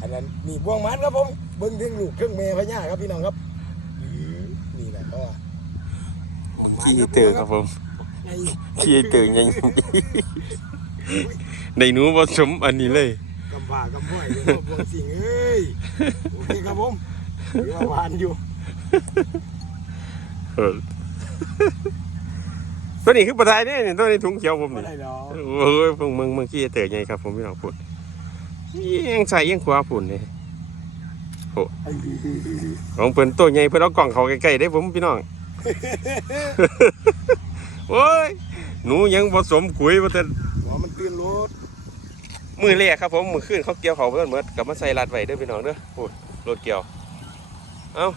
อันนั้นนี่บ่วงมันครับผมเบิ้งเรื่องลูกเครื่องเมย์พญาครับพี่น้องครับนี่แหละก็ขี้เตอครับผมขี้เตอยังในหนูผสมอันนี้เลยกำบ่ากำบ่อยอยู่บ่วงสิงเอ้ยโอเคครับผมถือว่าหวานอยู่ตัวนี้คือปลาไทยเนี่ยตัวนี้ถุงเขียวผมนี่ได้แล้วโอ้ยมึงขี้เตอยังครับผมพี่น้องพูดยังใส่ยังขวาผุ่นเลยโอ้ของเพิ่นตัวใหญ่เพิ่นเอากล่องเขาใกล้ๆได้ผมพี่น้องโอ้ยหนูยังผสมขุยมาแต่หัวมันตื่นรถมือแรกครับผมมือขึ้นเขาเกี่ยวเขาเพิ่นเหมือนกับมาใส่รัดไว้เด้อพี่น้องเด้อพูดรถเกี่ยวเอ้า